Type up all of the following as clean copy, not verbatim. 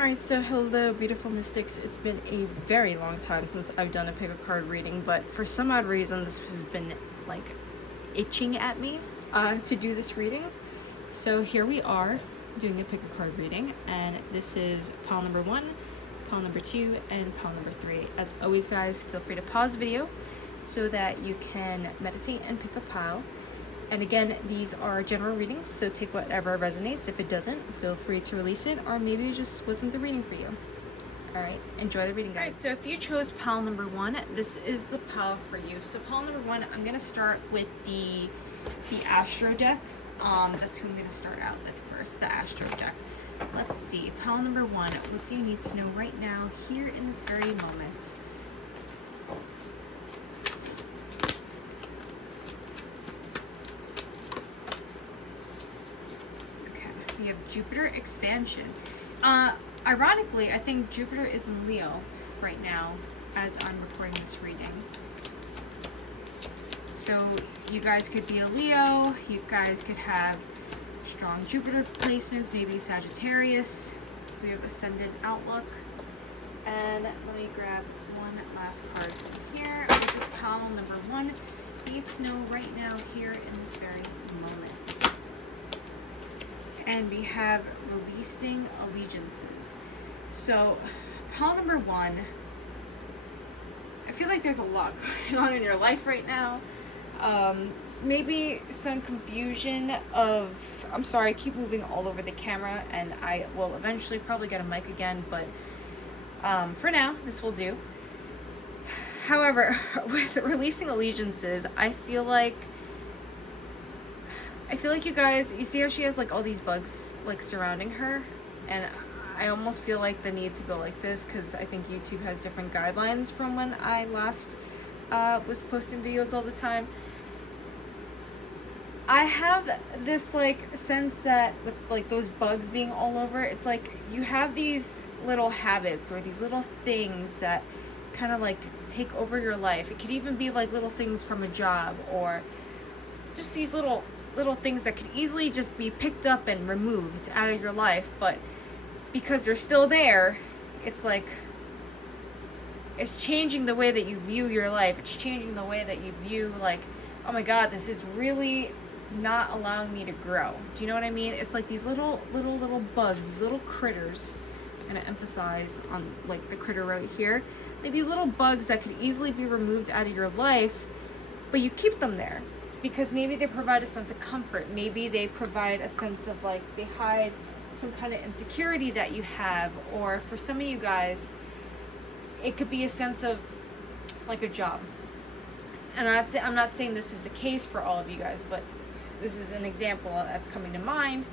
Alright, so hello beautiful mystics. It's been a very long time since I've done a pick a card reading, but for some odd reason this has been like itching at me to do this reading. So here we are doing a pick a card reading, and this is pile number 1, pile number 2, and pile number 3. As always guys, feel free to pause the video so that you can meditate and pick a pile. And again, these are general readings, so take whatever resonates. If it doesn't, feel free to release it, or maybe it just wasn't the reading for you. Alright, enjoy the reading, guys. Alright, so if you chose pile number 1, this is the pile for you. So pile number 1, I'm going to start with the Astro deck. That's who I'm going to start out with first, the Astro deck. Let's see, pile number 1, what do you need to know right now, here in this very moment? We have Jupiter expansion. Ironically, I think Jupiter is in Leo right now as I'm recording this reading. So you guys could be a Leo, you guys could have strong Jupiter placements, maybe Sagittarius. We have Ascendant outlook. And let me grab one last card from here. What does pile number 1 need to know right now here in this very moment? And we have releasing allegiances. So pile number 1, I feel like there's a lot going on in your life right now. Maybe some confusion of, I'm sorry, I keep moving all over the camera, and I will eventually probably get a mic again, but for now this will do. However, with releasing allegiances, I feel like you guys, you see how she has like all these bugs like surrounding her, and I almost feel like the need to go like this because I think YouTube has different guidelines from when I last was posting videos all the time. I have this like sense that with like those bugs being all over, it's like you have these little habits or these little things that kind of like take over your life. It could even be like little things from a job, or just these little things that could easily just be picked up and removed out of your life, but because they're still there, it's like it's changing the way that you view your life. It's changing the way that you view, like, oh my god, this is really not allowing me to grow. Do you know what I mean? It's like these little bugs, little critters. I'm gonna emphasize on like the critter right here, like these little bugs that could easily be removed out of your life, but you keep them there because maybe they provide a sense of comfort. Maybe they provide a sense of like, they hide some kind of insecurity that you have, or for some of you guys, it could be a sense of like a job. And I'm not saying this is the case for all of you guys, but this is an example that's coming to mind,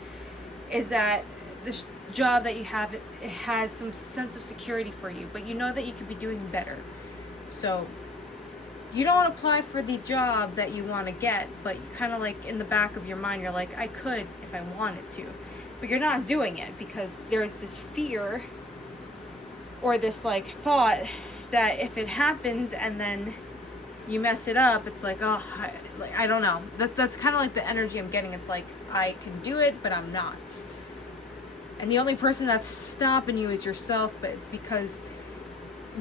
is that this job that you have, it has some sense of security for you, but you know that you could be doing better. So you don't apply for the job that you want to get, but you kind of like in the back of your mind, you're like, I could if I wanted to, but you're not doing it because there's this fear or this like thought that if it happens and then you mess it up, it's like, oh, I don't know. That's kind of like the energy I'm getting. It's like, I can do it, but I'm not. And the only person that's stopping you is yourself, but it's because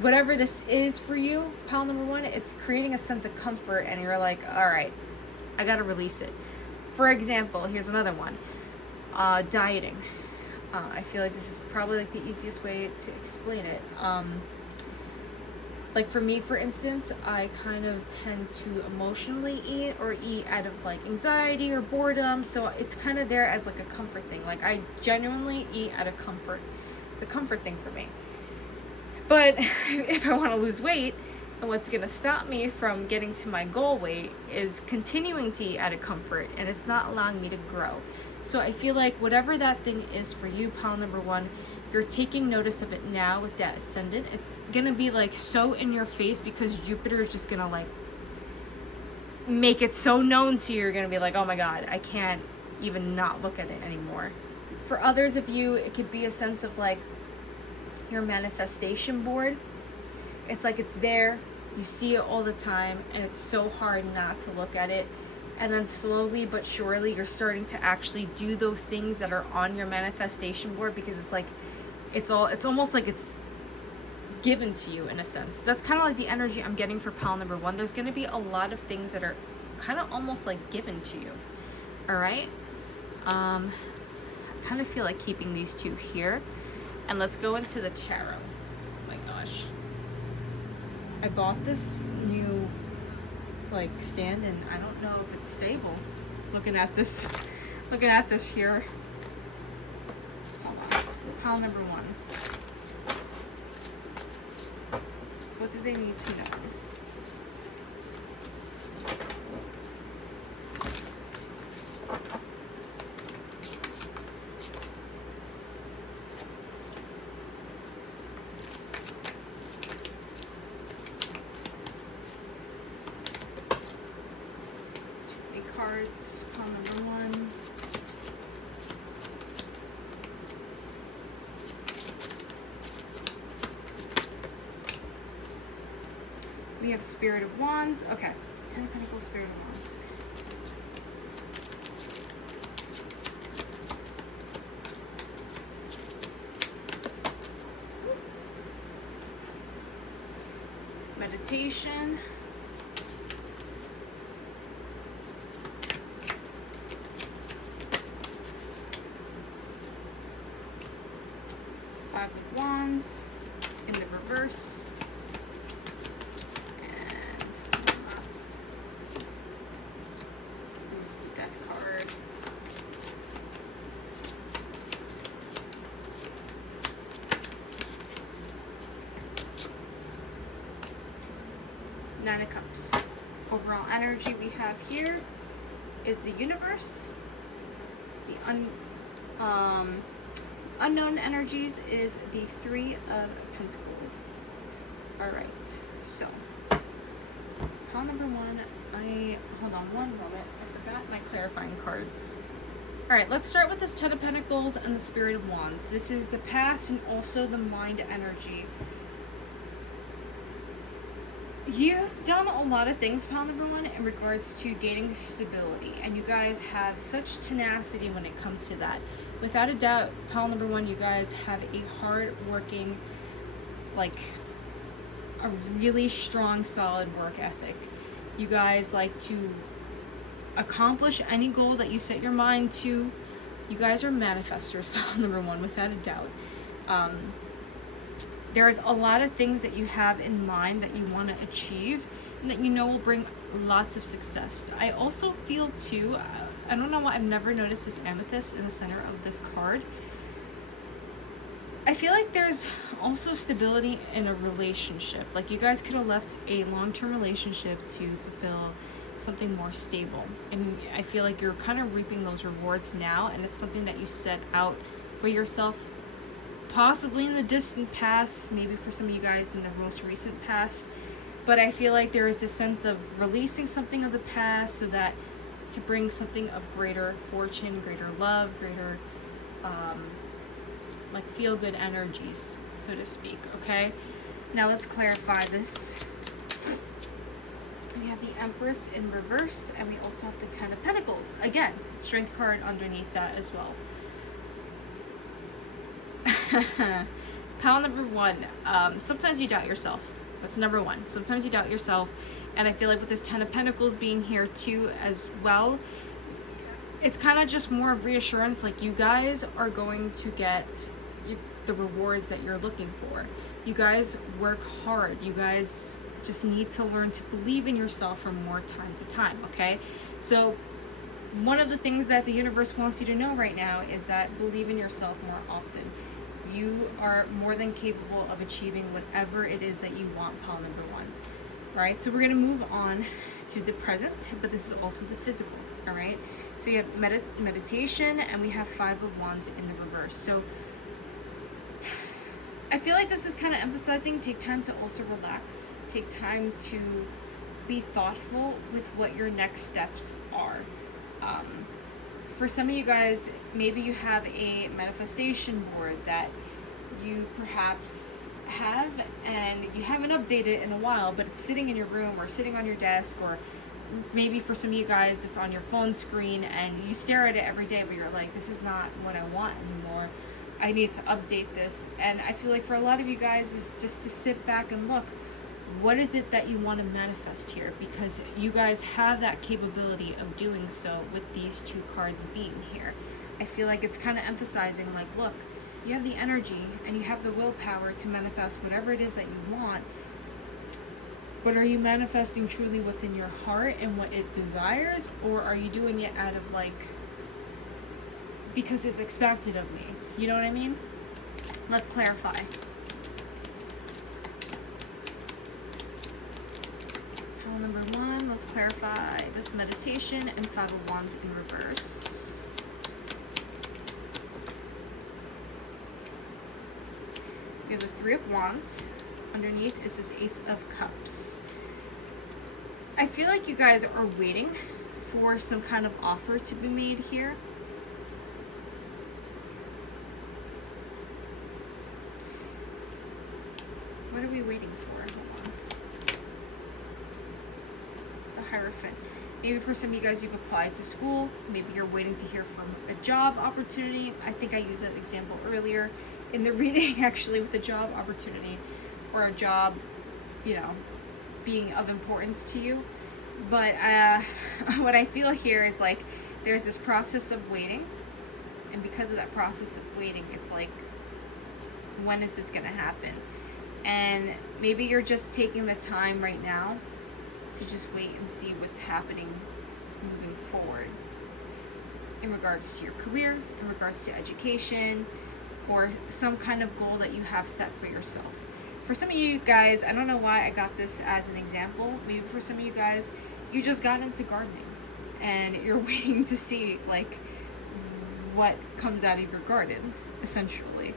whatever this is for you, pile number 1, it's creating a sense of comfort, and you're like, all right, I gotta release it. For example, here's another one, dieting. I feel like this is probably like the easiest way to explain it. Like for me, for instance, I kind of tend to emotionally eat, or eat out of like anxiety or boredom, so it's kind of there as like a comfort thing. Like I genuinely eat out of comfort. It's a comfort thing for me. But if I want to lose weight, and what's going to stop me from getting to my goal weight is continuing to eat out of comfort, and it's not allowing me to grow. So I feel like whatever that thing is for you, pile number 1, you're taking notice of it now with that ascendant. It's going to be like so in your face because Jupiter is just going to like make it so known to you. You're going to be like, oh my god, I can't even not look at it anymore. For others of you, it could be a sense of like your manifestation board. It's like it's there, you see it all the time, and it's so hard not to look at it. And then slowly but surely you're starting to actually do those things that are on your manifestation board, because it's like it's almost like it's given to you in a sense. That's kind of like the energy I'm getting for pile number 1. There's going to be a lot of things that are kind of almost like given to you. All right. I kind of feel like keeping these two here, and let's go into the tarot. Oh my gosh. I bought this new like stand, and I don't know if it's stable. Looking at this here. Hold on. Pile number 1. What do they need to know? Cards, pile number 1. We have Spirit of Wands. Okay, 10 of Pentacles, Spirit of Wands. Meditation. Five of Wands in the reverse. And last Death card. Nine of Cups. Overall energy we have here is the Universe. The unknown energies is the Three of Pentacles. All right, so pile number 1. Hold on one moment. I forgot my clarifying cards. All right, let's start with this 10 of Pentacles and the Spirit of Wands. This is the past and also the mind energy. You've done a lot of things, pile number 1, in regards to gaining stability, and you guys have such tenacity when it comes to that. Without a doubt, pile number 1, you guys have a hard-working, like, a really strong, solid work ethic. You guys like to accomplish any goal that you set your mind to. You guys are manifestors, pile number 1, without a doubt. There's a lot of things that you have in mind that you want to achieve and that you know will bring lots of success. I also feel too, I don't know why I've never noticed this amethyst in the center of this card. I feel like there's also stability in a relationship. Like you guys could have left a long-term relationship to fulfill something more stable. And I feel like you're kind of reaping those rewards now, and it's something that you set out for yourself possibly in the distant past, maybe for some of you guys in the most recent past. But I feel like there is this sense of releasing something of the past so that to bring something of greater fortune, greater love, greater like feel-good energies, so to speak. Okay, now let's clarify this. We have the Empress in reverse, and we also have the 10 of Pentacles. Again, strength card underneath that as well. Pile number 1, sometimes you doubt yourself. That's number 1. Sometimes you doubt yourself, and I feel like with this 10 of Pentacles being here too as well, it's kind of just more of reassurance, like you guys are going to get the rewards that you're looking for. You guys work hard. You guys just need to learn to believe in yourself from more time to time, okay? So one of the things that the universe wants you to know right now is that believe in yourself more often. You are more than capable of achieving whatever it is that you want, pile number 1. All right, so we're going to move on to the present, but this is also the physical. All right, so you have meditation, and we have 5 of Wands in the reverse. So I feel like this is kind of emphasizing take time to also relax. Take time to be thoughtful with what your next steps are. For some of you guys, maybe you have a manifestation board that you perhaps have and you haven't updated in a while, but it's sitting in your room or sitting on your desk, or maybe for some of you guys it's on your phone screen and you stare at it every day, but you're like, this is not what I want anymore. I need to update this. And I feel like for a lot of you guys is just to sit back and look, what is it that you want to manifest here? Because you guys have that capability of doing so with these two cards being here. I feel like it's kind of emphasizing, like, look, you have the energy and you have the willpower to manifest whatever it is that you want. But are you manifesting truly what's in your heart and what it desires? Or are you doing it out of, like, because it's expected of me? You know what I mean? Let's clarify. Rule number 1, let's clarify this meditation and 5 of Wands in reverse. We have the 3 of Wands. Underneath is this Ace of Cups. I feel like you guys are waiting for some kind of offer to be made here. What are we waiting for? Hold on. The Hierophant. Maybe for some of you guys, you've applied to school. Maybe you're waiting to hear from a job opportunity. I think I used that example earlier in the reading, actually, with the job opportunity or a job, you know, being of importance to you. But what I feel here is like there's this process of waiting. And because of that process of waiting, it's like, when is this going to happen? And maybe you're just taking the time right now to just wait and see what's happening moving forward in regards to your career, in regards to education, or some kind of goal that you have set for yourself. For some of you guys, I don't know why I got this as an example. Maybe for some of you guys, you just got into gardening and you're waiting to see like what comes out of your garden, essentially.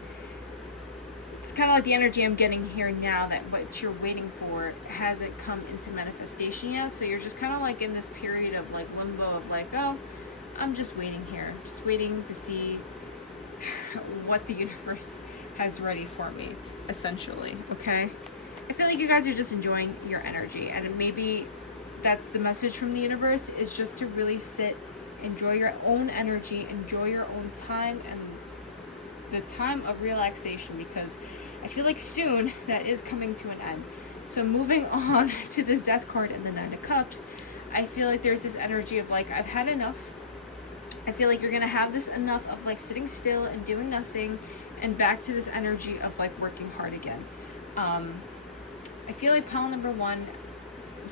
It's kind of like the energy I'm getting here now, that what you're waiting for hasn't come into manifestation yet. So you're just kind of like in this period of like limbo of like, oh, I'm just waiting here. Just waiting to see what the universe has ready for me, essentially, okay? I feel like you guys are just enjoying your energy, and maybe that's the message from the universe, is just to really sit, enjoy your own energy, enjoy your own time, and the time of relaxation, because I feel like soon that is coming to an end. So moving on to this Death card and the 9 of Cups, I feel like there's this energy of like, I've had enough. I feel like you're gonna have this enough of like sitting still and doing nothing, and back to this energy of like working hard again. I feel like pile number 1,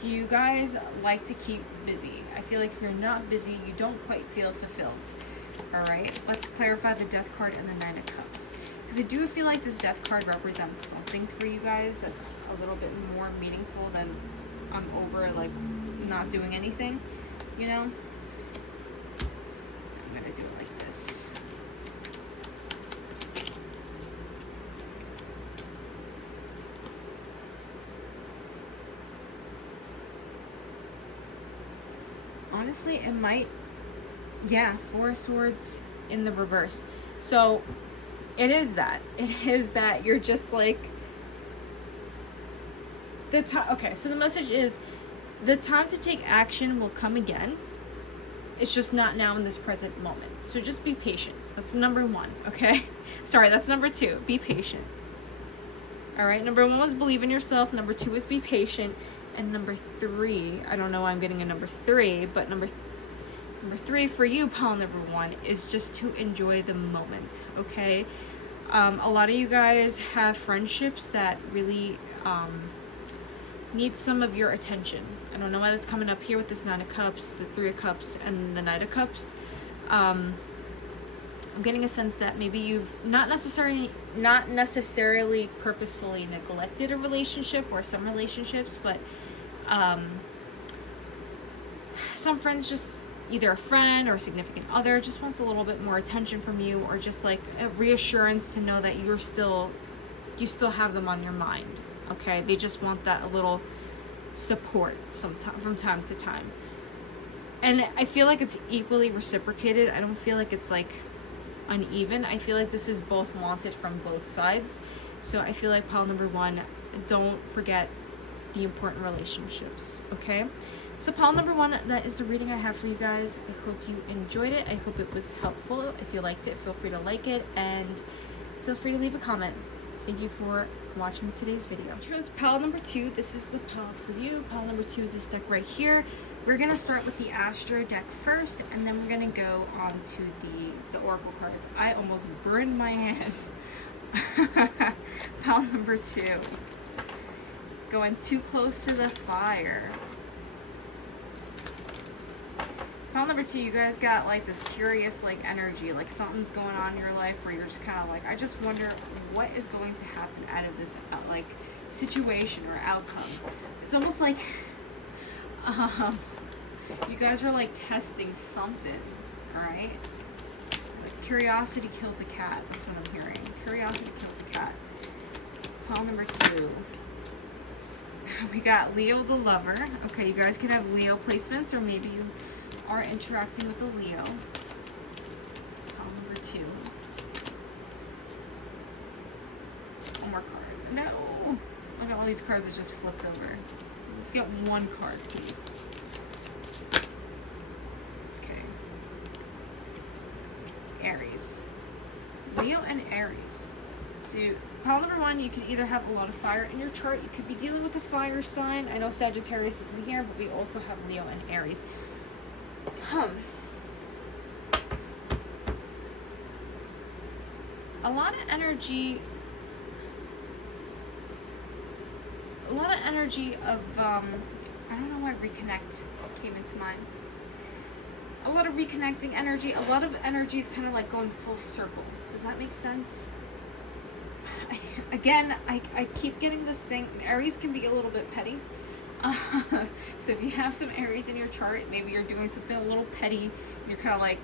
you guys like to keep busy. I feel like if you're not busy, you don't quite feel fulfilled. Alright, let's clarify the Death card and the 9 of Cups. Because I do feel like this Death card represents something for you guys that's a little bit more meaningful than I'm over like not doing anything, you know? I'm gonna do it like this. Honestly, it might, yeah, 4 of Swords in the reverse. So it is that you're just like the time. Okay, so the message is the time to take action will come again. It's just not now in this present moment. So just be patient. That's number 1, okay? Sorry, that's number 2. Be patient. All right, number 1 was believe in yourself. Number 2 is be patient. And number 3, I don't know why I'm getting a number 3, but number 3 for you, pile number 1, is just to enjoy the moment, okay? A lot of you guys have friendships that really need some of your attention. I don't know why that's coming up here with this 9 of Cups, the 3 of Cups, and the Knight of Cups. I'm getting a sense that maybe you've not necessarily purposefully neglected a relationship or some relationships, but some friends, just either a friend or a significant other, just wants a little bit more attention from you, or just like a reassurance to know that you still have them on your mind, okay? They just want that a little support from time to time. And I feel like it's equally reciprocated. I don't feel like it's like uneven. I feel like this is both wanted from both sides. So I feel like pile number 1, don't forget the important relationships, okay? So pile number 1, that is the reading I have for you guys. I hope you enjoyed it. I hope it was helpful. If you liked it, feel free to like it, and feel free to leave a comment. Thank you for watching today's video. I chose pile number 2. This is the pile for you. Pile number 2 is this deck right here. We're gonna start with the Astro deck first, and then we're gonna go on to the Oracle cards. I almost burned my hand. Pile number 2. Going too close to the fire. Pile number 2, you guys got like this curious like energy, like something's going on in your life where you're just kind of like, I just wonder what is going to happen out of this like situation or outcome. It's almost like you guys are like testing something, alright? Like, curiosity killed the cat, that's what I'm hearing. Curiosity killed the cat. Pile number 2. We got Leo the Lover. Okay, you guys can have Leo placements, or maybe you are interacting with a Leo. Pile number 2. One more card. No! Look at all these cards that just flipped over. Let's get one card, please. Okay. Aries. Leo and Aries. So, pile number 1, you can either have a lot of fire in your chart. You could be dealing with a fire sign. I know Sagittarius isn't here, but we also have Leo and Aries. A lot of energy of I don't know why reconnect came into mind. A lot of reconnecting energy. A lot of energy is kind of like going full circle. Does that make sense? I keep getting this thing. Aries can be a little bit petty. So if you have some Aries in your chart, maybe you're doing something a little petty. You're kind of like,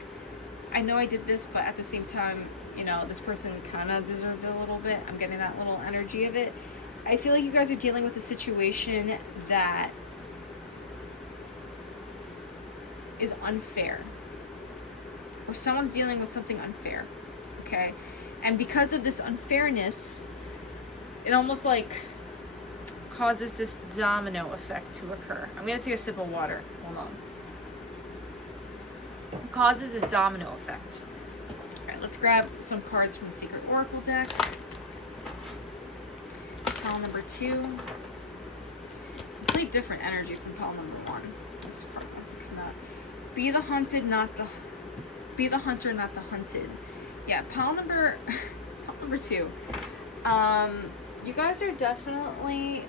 I know I did this, but at the same time, you know, this person kind of deserved it a little bit. I'm getting that little energy of it. I feel like you guys are dealing with a situation that is unfair. Or someone's dealing with something unfair. Okay? And because of this unfairness, it almost like causes this domino effect to occur. I'm going to take a sip of water. Hold on. It causes this domino effect. Alright, let's grab some cards from the Secret Oracle deck. Pile number 2. Complete different energy from pile number 1. This card wants to come out. Be the hunted, not the... Be the hunter, not the hunted. Yeah, pile number 2. You guys are definitely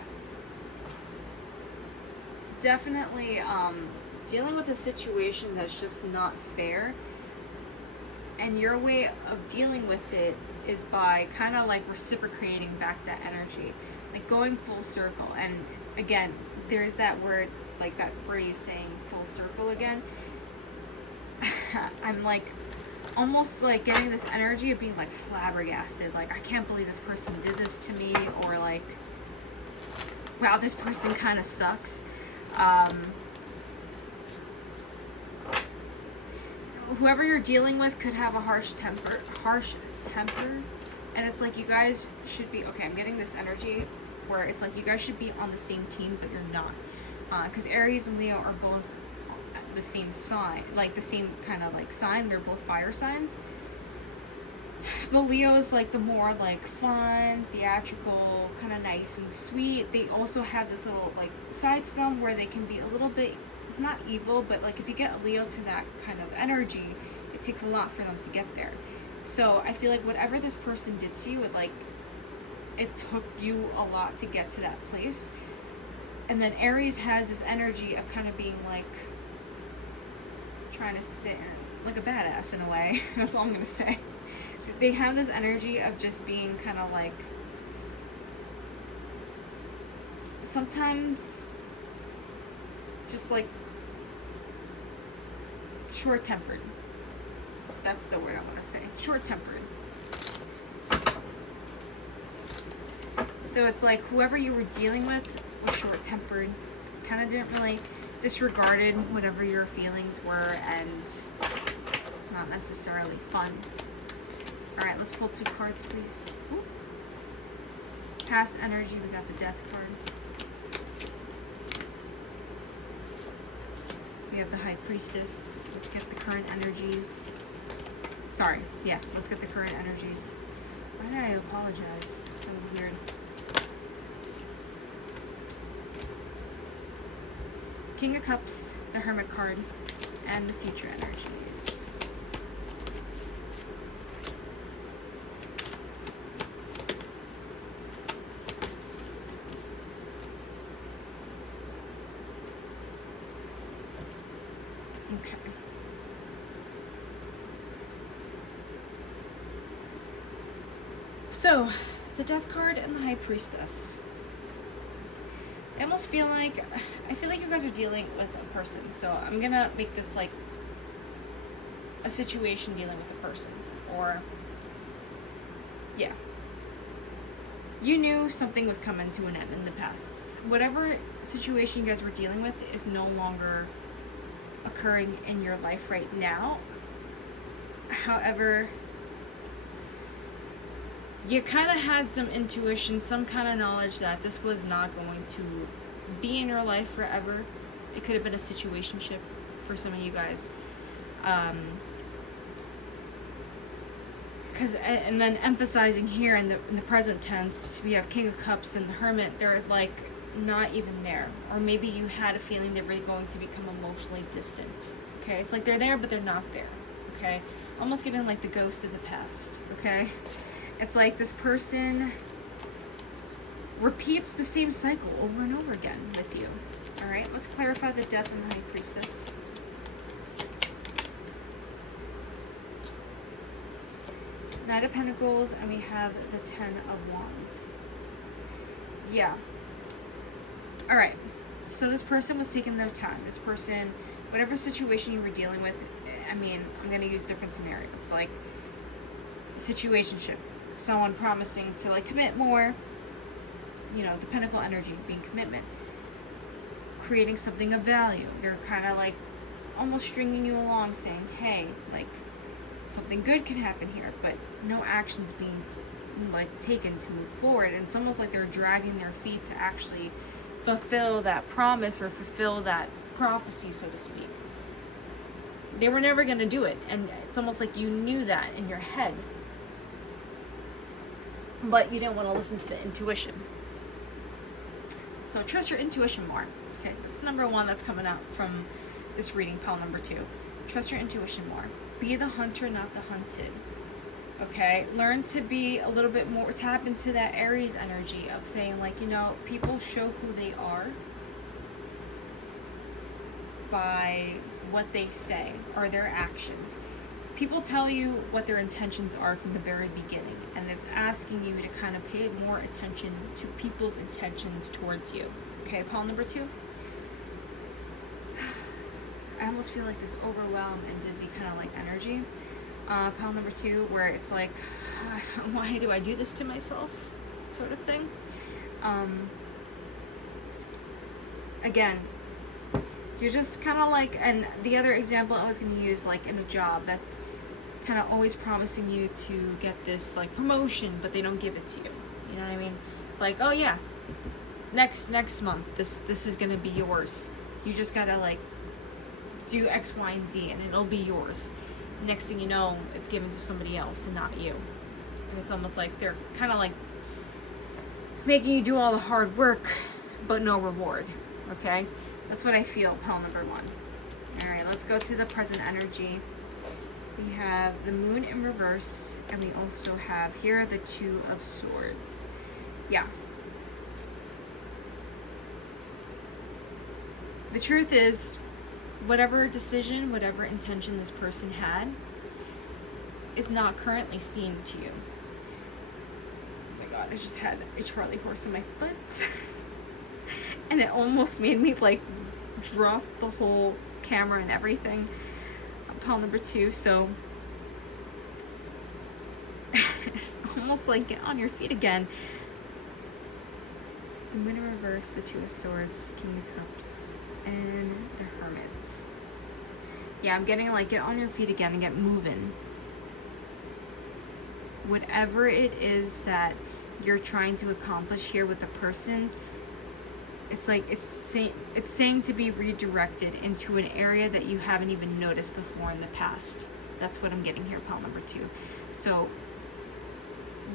dealing with a situation that's just not fair, and your way of dealing with it is by kind of like reciprocating back that energy, like going full circle. And again, there's that word, like that phrase saying full circle again. I'm like almost like getting this energy of being like flabbergasted, like I can't believe this person did this to me, or like, wow, this person kind of sucks. Whoever you're dealing with could have a harsh temper, and it's like you guys should be, okay, I'm getting this energy where it's like you guys should be on the same team, but you're not, because Aries and Leo are both the same sign, like the same kind of like sign. They're both fire signs, but Leo is like the more like fun, theatrical, kind of nice and sweet. They also have this little like side to them where they can be a little bit, not evil, but like if you get a Leo to that kind of energy, it takes a lot for them to get there. So I feel like whatever this person did to you, it took you a lot to get to that place. And then Aries has this energy of kind of being like trying to sit like a badass in a way. That's all I'm gonna say. They have this energy of just being kind of like, sometimes just like short-tempered. That's the word I want to say. Short-tempered. So it's like whoever you were dealing with was short-tempered, kind of didn't really disregarded whatever your feelings were, and not necessarily fun. Alright, let's pull 2 cards, please. Ooh. Past energy, we got the Death card. We have the High Priestess. Let's get the current energies. Sorry, yeah, let's get the current energies. Why did I apologize? That was weird. King of Cups, the Hermit card, and the future energies. Okay. So, the Death card and the High Priestess. I almost feel like you guys are dealing with a person. So I'm gonna make this like a situation dealing with a person, or yeah. You knew something was coming to an end in the past. Whatever situation you guys were dealing with is no longer occurring in your life right now. However, you kind of had some intuition, some kind of knowledge that this was not going to be in your life forever. It could have been a situationship for some of you guys. And then emphasizing here in the present tense, we have King of Cups and the Hermit. They're like not even there. Or maybe you had a feeling they were going to become emotionally distant. Okay, it's like they're there, but they're not there. Okay, almost getting like the ghost of the past. Okay. It's like this person repeats the same cycle over and over again with you. Alright, let's clarify the Death and the High Priestess. Knight of Pentacles, and we have the Ten of Wands. Yeah. Alright, so this person was taking their time. This person, whatever situation you were dealing with, I mean, I'm going to use different scenarios. Like, situationship. Someone promising to like commit more, you know, the Pentacle energy being commitment, creating something of value. They're kind of like almost stringing you along, saying, hey, like something good can happen here, but no actions being like taken to move forward. And it's almost like they're dragging their feet to actually fulfill that promise or fulfill that prophecy, so to speak. They were never going to do it, and it's almost like you knew that in your head, but you didn't want to listen to the intuition. So trust your intuition more. Okay, that's number one that's coming out from this reading, pile number 2. Trust your intuition more. Be the hunter, not the hunted. Okay, learn to be a little bit more, tap into that Aries energy of saying like, you know, people show who they are by what they say or their actions. People tell you what their intentions are from the very beginning, and it's asking you to kind of pay more attention to people's intentions towards you. Okay, pile number 2. I almost feel like this overwhelmed and dizzy kind of like energy. Pile number 2, where it's like, why do I do this to myself, sort of thing. Again, you're just kind of like, and the other example I was going to use, like in a job that's kind of always promising you to get this like promotion, but they don't give it to you. You know what I mean? It's like, oh yeah, next month this is going to be yours. You just got to like do X, Y, and Z, and it'll be yours. Next thing you know, it's given to somebody else and not you. And it's almost like they're kind of like making you do all the hard work, but no reward. Okay? That's what I feel, pile number 1. Alright, let's go to the present energy. We have the Moon in reverse, and we also have here the Two of Swords. Yeah. The truth is, whatever decision, whatever intention this person had is not currently seen to you. Oh my god, I just had a Charlie horse in my foot. And it almost made me like drop the whole camera and everything. Pile number 2, so it's almost like get on your feet again. The Moon in reverse, the Two of Swords, King of Cups, and the Hermit. Yeah, I'm getting like get on your feet again and get moving. Whatever it is that you're trying to accomplish here with the person, it's like it's saying to be redirected into an area that you haven't even noticed before in the past. That's what I'm getting here, pile number 2. So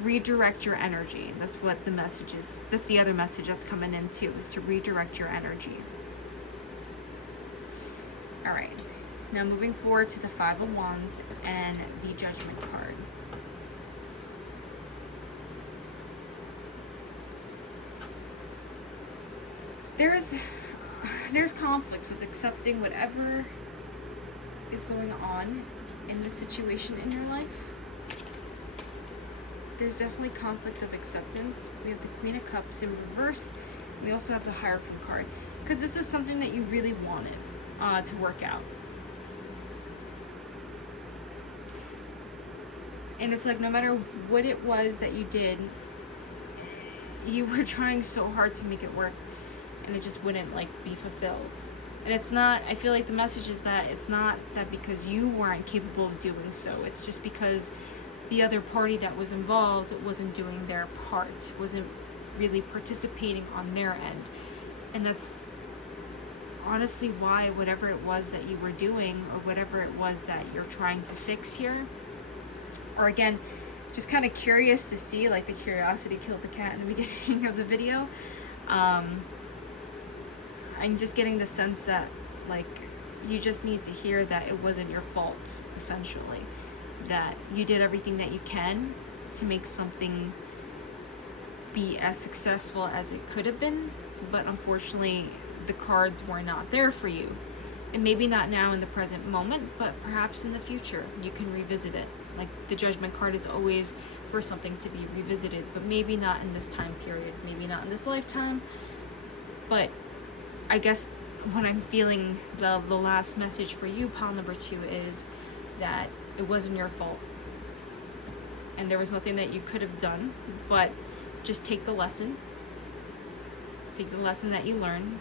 redirect your energy. That's what the message is. That's the other message that's coming in too, is to redirect your energy. All right. Now moving forward to the Five of Wands and the Judgment card. There's conflict with accepting whatever is going on in the situation in your life. There's definitely conflict of acceptance. We have the Queen of Cups in reverse. We also have the Hierophant card, because this is something that you really wanted to work out. And it's like, no matter what it was that you did, you were trying so hard to make it work, and it just wouldn't like be fulfilled. And it's not, I feel like the message is that it's not that because you weren't capable of doing so, it's just because the other party that was involved wasn't doing their part, wasn't really participating on their end. And that's honestly why whatever it was that you were doing, or whatever it was that you're trying to fix here, or again, just kind of curious to see, like the curiosity killed the cat in the beginning of the video. I'm just getting the sense that, like, you just need to hear that it wasn't your fault, essentially. That you did everything that you can to make something be as successful as it could have been, but unfortunately, the cards were not there for you. And maybe not now in the present moment, but perhaps in the future, you can revisit it. Like, the Judgment card is always for something to be revisited, but maybe not in this time period, maybe not in this lifetime. But I guess what I'm feeling, the last message for you, pile number 2, is that it wasn't your fault. And there was nothing that you could have done, but just take the lesson. Take the lesson that you learned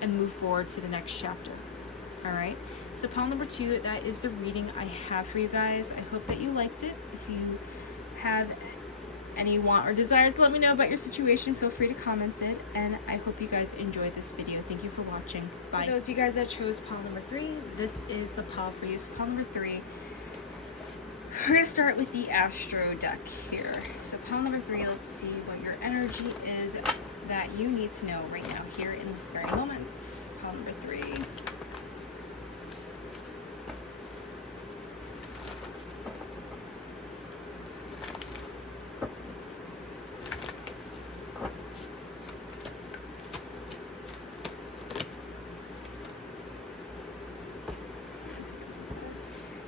and move forward to the next chapter. Alright? So pile number 2, that is the reading I have for you guys. I hope that you liked it. If you have any want or desire to let me know about your situation, feel free to comment it, and I hope you guys enjoyed this video. Thank you for watching. Bye. For those of you guys that chose pile number 3, this is the pile for you. So pile number 3, we're going to start with the Astro deck here. So pile number 3, let's see what your energy is that you need to know right now here in this very moment. Pile number 3.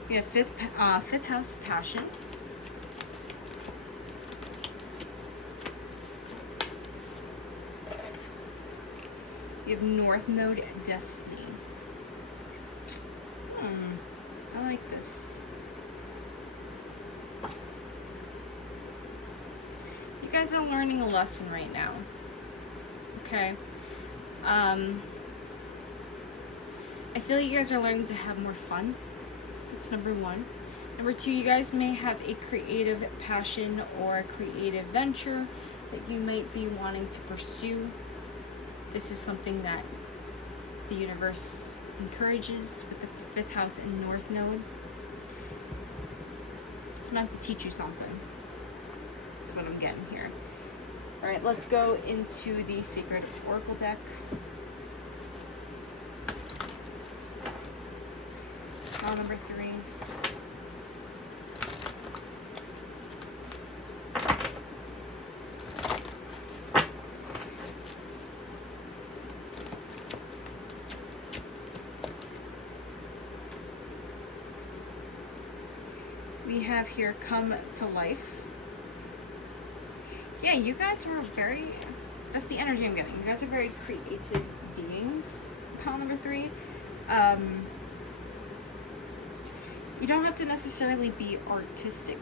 We have fifth house of passion. We have North Node destiny. I like this. You guys are learning a lesson right now. Okay. I feel you guys are learning to have more fun. That's number 1. Number 2, you guys may have a creative passion or a creative venture that you might be wanting to pursue. This is something that the universe encourages with the 5th house and North Node. It's meant to teach you something. That's what I'm getting here. Alright, let's go into the Sacred Oracle deck. Pile number 3. We have here Come to Life. Yeah, you guys are very, that's the energy I'm getting. You guys are very creative beings. Pile number 3. You don't have to necessarily be artistic.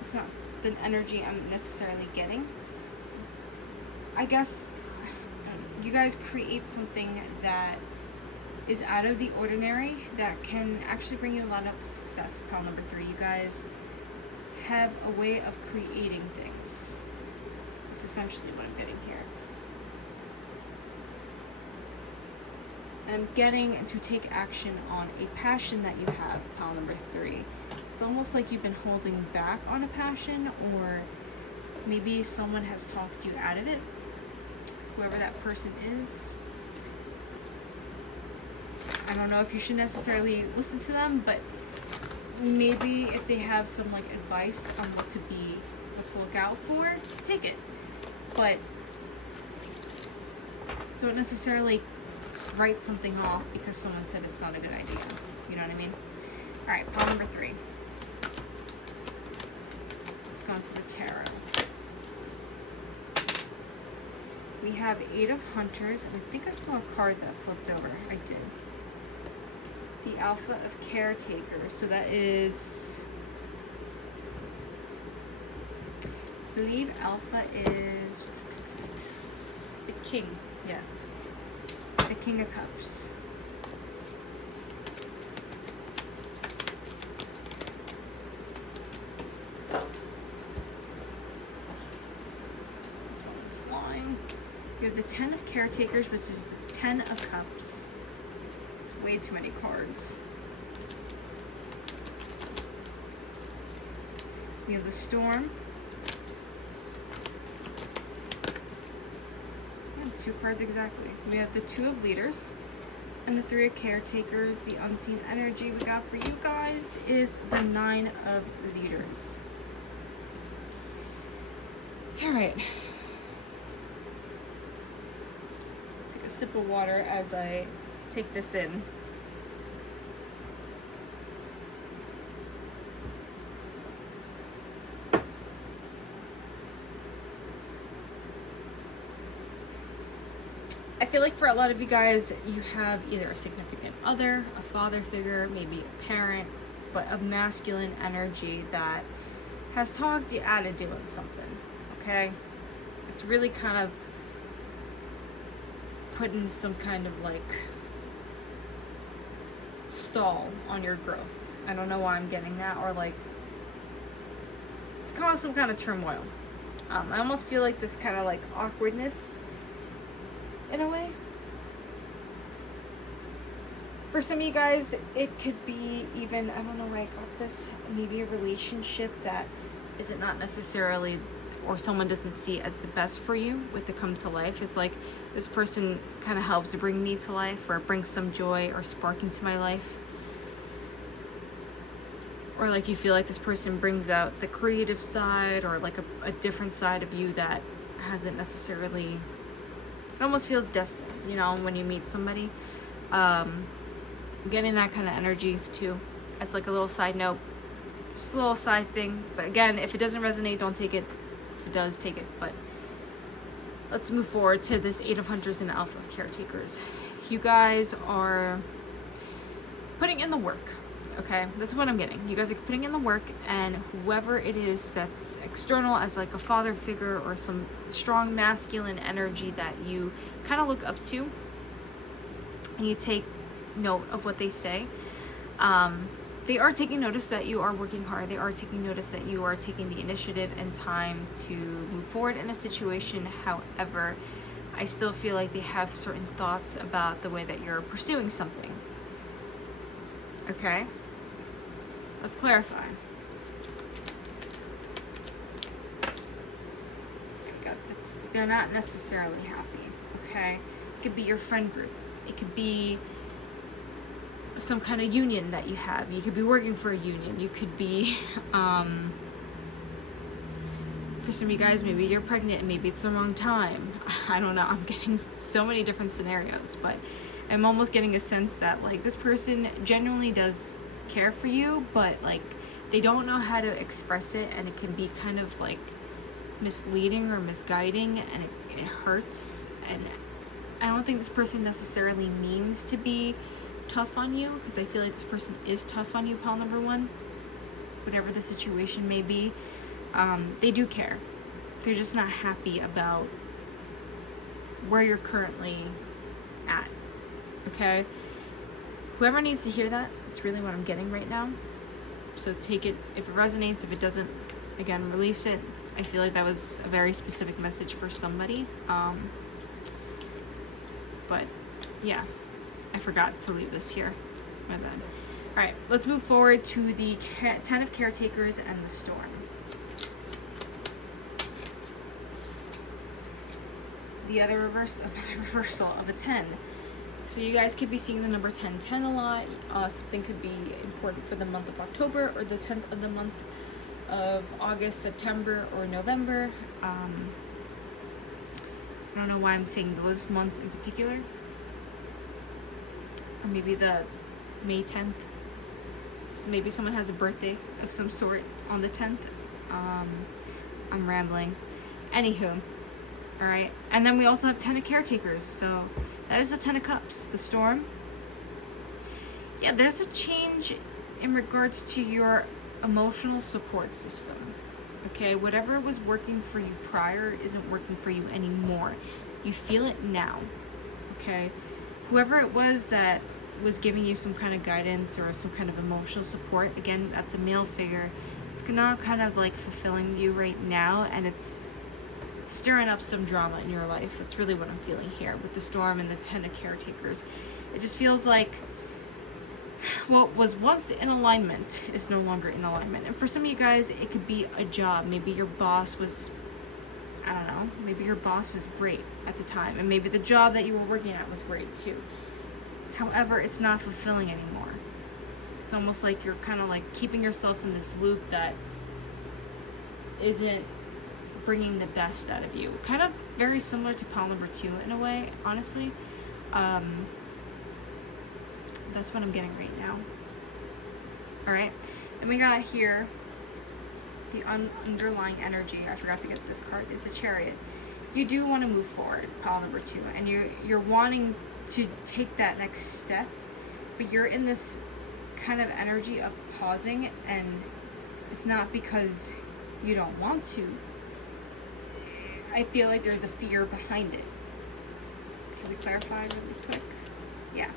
It's not the energy I'm necessarily getting. I guess you guys create something that is out of the ordinary that can actually bring you a lot of success. Pile number 3. You guys have a way of creating things. That's essentially what I'm getting here. I'm getting to take action on a passion that you have, pile number 3. It's almost like you've been holding back on a passion, or Maybe someone has talked you out of it, whoever that person is. I don't know if you should necessarily listen to them, but maybe if they have some like advice on what to look out for, take it. But don't necessarily write something off because someone said it's not a good idea. You know what I mean? Alright, pile number 3. Let's go into the tarot. We have 8 of Hunters, and I think I saw a card that flipped over. I did. The Alpha of Caretakers. So that is, I believe Alpha is the King. Yeah. The King of Cups. This one flying. We have the 10 of Caretakers, which is the 10 of Cups. It's way too many cards. We have the Storm. Yeah, 2 cards exactly. We have the 2 of Leaders and the 3 of Caretakers. The unseen energy we got for you guys is the 9 of Leaders. Alright. Take a sip of water as I take this in. I feel like for a lot of you guys, you have either a significant other, a father figure, maybe a parent, but of masculine energy that has talked you out of doing something, okay? It's really kind of putting some kind of like stall on your growth. I don't know why I'm getting that, or like it's caused some kind of turmoil. I almost feel like this kind of like awkwardness in a way. For some of you guys, it could be even, I don't know why I got this, maybe a relationship that isn't not necessarily, or someone doesn't see as the best for you with the come to life. It's like this person kind of helps bring me to life, or brings some joy or spark into my life. Or like you feel like this person brings out the creative side, or like a different side of you that hasn't necessarily, it almost feels destined, you know, when you meet somebody. Getting that kind of energy too, as like a little side note, just a little side thing. But again, if it doesn't resonate, don't take it. If it does, take it. But let's move forward to this 8 of Hunters and the Alpha of Caretakers. You guys are putting in the work, okay? That's what I'm getting. You guys are putting in the work, and whoever it is that's external as like a father figure or some strong masculine energy that you kind of look up to, and you take note of what they say. They are taking notice that you are working hard. They are taking notice that you are taking the initiative and time to move forward in a situation. However, I still feel like they have certain thoughts about the way that you're pursuing something. Okay? Let's clarify. They're not necessarily happy, okay? It could be your friend group. It could be some kind of union that you have. You could be working for a union. You could be, for some of you guys, maybe you're pregnant and maybe it's the wrong time. I don't know. I'm getting so many different scenarios, but I'm almost getting a sense that like this person genuinely does care for you, but like they don't know how to express it, and it can be kind of like misleading or misguiding, and it hurts. And I don't think this person necessarily means to be tough on you, because I feel like this person is tough on you, pile number 1. Whatever the situation may be, they do care. They're just not happy about where you're currently at, okay? Whoever needs to hear that, it's really what I'm getting right now. So take it if it resonates. If it doesn't, again, release it. I feel like that was a very specific message for somebody. But yeah, I forgot to leave this here. My bad. All right, let's move forward to the 10 of Caretakers and the Storm. the other another reversal of a 10. So you guys could be seeing the number 1010 a lot. Something could be important for the month of October, or the 10th of the month of August, September, or November. I don't know why I'm saying those months in particular. Or maybe the May 10th. So maybe someone has a birthday of some sort on the 10th. I'm rambling. Anywho, alright. And then we also have 10 of caretakers. So that is the 10 of cups, the storm. Yeah, there's a change in regards to your emotional support system. Okay, whatever was working for you prior isn't working for you anymore. You feel it now. Okay, whoever it was that was giving you some kind of guidance or some kind of emotional support, again, that's a male figure. It's not kind of like fulfilling you right now, and it's stirring up some drama in your life. That's really what I'm feeling here with the storm and the 10 of caretakers. It just feels like what was once in alignment is no longer in alignment. And for some of you guys, it could be a job. Maybe your boss was, I don't know, maybe your boss was great at the time, and maybe the job that you were working at was great too. However, it's not fulfilling anymore. It's almost like you're kind of like keeping yourself in this loop that isn't bringing the best out of you. Kind of very similar to pile number 2 in a way, honestly. That's what I'm getting right now. Alright, and we got here the underlying energy. I forgot to get this card. Is the Chariot. You do want to move forward, pile number 2, and you're wanting to take that next step, but you're in this kind of energy of pausing, and it's not because you don't want to. I feel like there's a fear behind it. Can we clarify really quick? Yeah.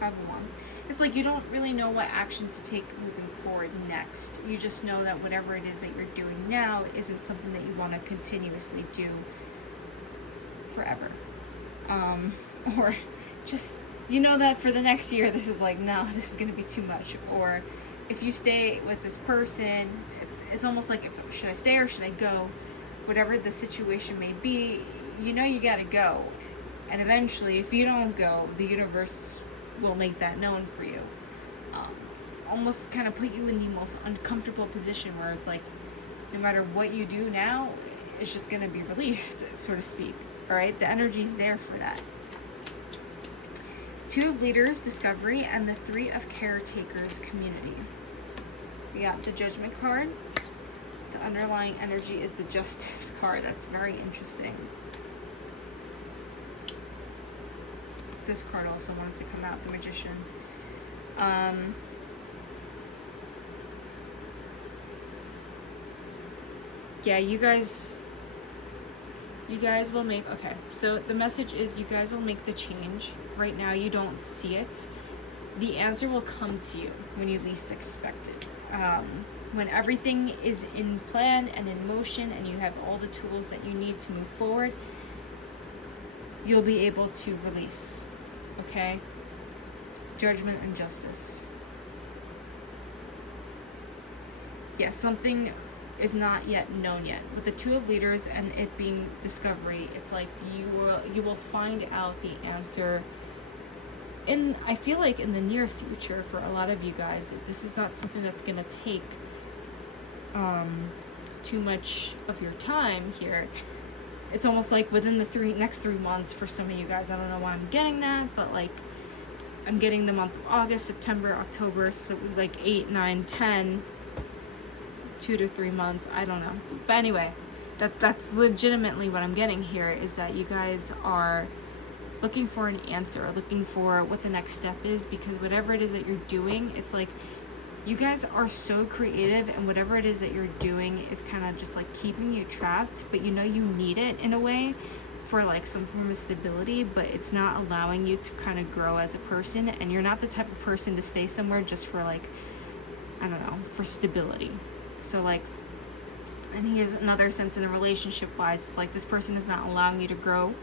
5 of Wands. It's like you don't really know what action to take moving forward next. You just know that whatever it is that you're doing now isn't something that you want to continuously do forever. Or just, you know that for the next year, this is like, no, this is going to be too much. Or if you stay with this person, it's almost like, should I stay or should I go? Whatever the situation may be, you know you got to go. And eventually, if you don't go, the universe will make that known for you. Almost kind of put you in the most uncomfortable position where it's like, no matter what you do now, it's just going to be released, so to speak. All right, the energy's there for that. 2 of Leaders, Discovery, and the 3 of Caretakers, Community. We got the Judgment card. The underlying energy is the Justice card. That's very interesting. This card also wanted to come out, the Magician. Yeah, you guys will make, okay, so the message is you guys will make the change. Right now you don't see it. The answer will come to you when you least expect it. When everything is in plan and in motion and you have all the tools that you need to move forward, you'll be able to release. Okay? Judgment and Justice. Yeah, something is not yet known yet. With the 2 of Leaders and it being Discovery, it's like you will find out the answer I feel like in the near future for a lot of you guys. This is not something that's gonna take too much of your time here. It's almost like within the next 3 months for some of you guys. I don't know why I'm getting that, but like I'm getting the month of August, September, October, so like 8, 9, 10, 2 to 3 months. I don't know. But anyway, that's legitimately what I'm getting here, is that you guys are looking for an answer, looking for what the next step is, because whatever it is that you're doing, it's like you guys are so creative, and whatever it is that you're doing is kind of just like keeping you trapped, but you know you need it in a way for like some form of stability, but it's not allowing you to kind of grow as a person, and you're not the type of person to stay somewhere just for like, I don't know, for stability. So like, and here's another sense in a relationship wise, it's like this person is not allowing you to grow.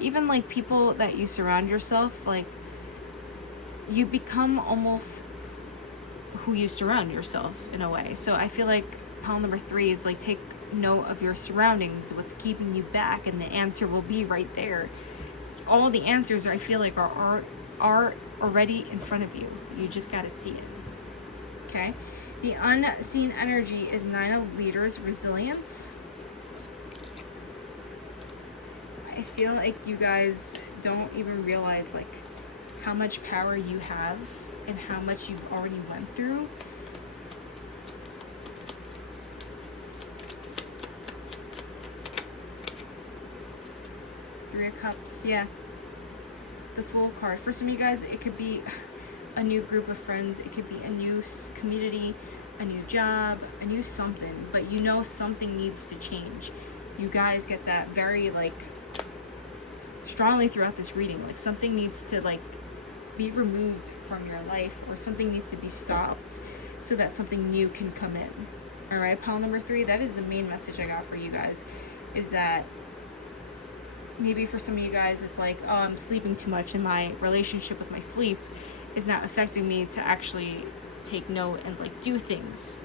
Even like people that you surround yourself, like you become almost who you surround yourself in a way. So I feel like pile number 3 is like take note of your surroundings, what's keeping you back, and the answer will be right there. All the answers, I feel like, are already in front of you. You just got to see it. Okay? The unseen energy is 9 of Leaders, resilience. I feel like you guys don't even realize like how much power you have and how much you've already went through. Three of Cups, yeah. The Fool card. For some of you guys, it could be a new group of friends. It could be a new community, a new job, a new something. But you know something needs to change. You guys get that very like strongly throughout this reading. Like something needs to like be removed from your life, or something needs to be stopped so that something new can come in. All right, pile number 3. That is the main message I got for you guys. Is that maybe for some of you guys it's like, oh, I'm sleeping too much and my relationship with my sleep is not affecting me to actually take note and like do things.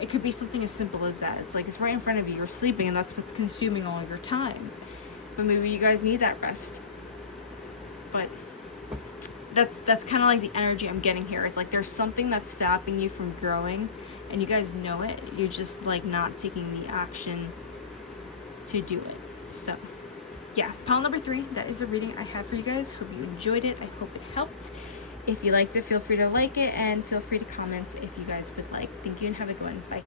It could be something as simple as that. It's like it's right in front of you, you're sleeping, and that's what's consuming all of your time. But maybe you guys need that rest. But that's kind of like the energy I'm getting here. It's like there's something that's stopping you from growing, and you guys know it. You're just like not taking the action to do it. So yeah, pile number 3, that is the reading I have for you guys. Hope you enjoyed it. I hope it helped. If you liked it, feel free to like it, and feel free to comment if you guys would like. Thank you and have a good one. Bye.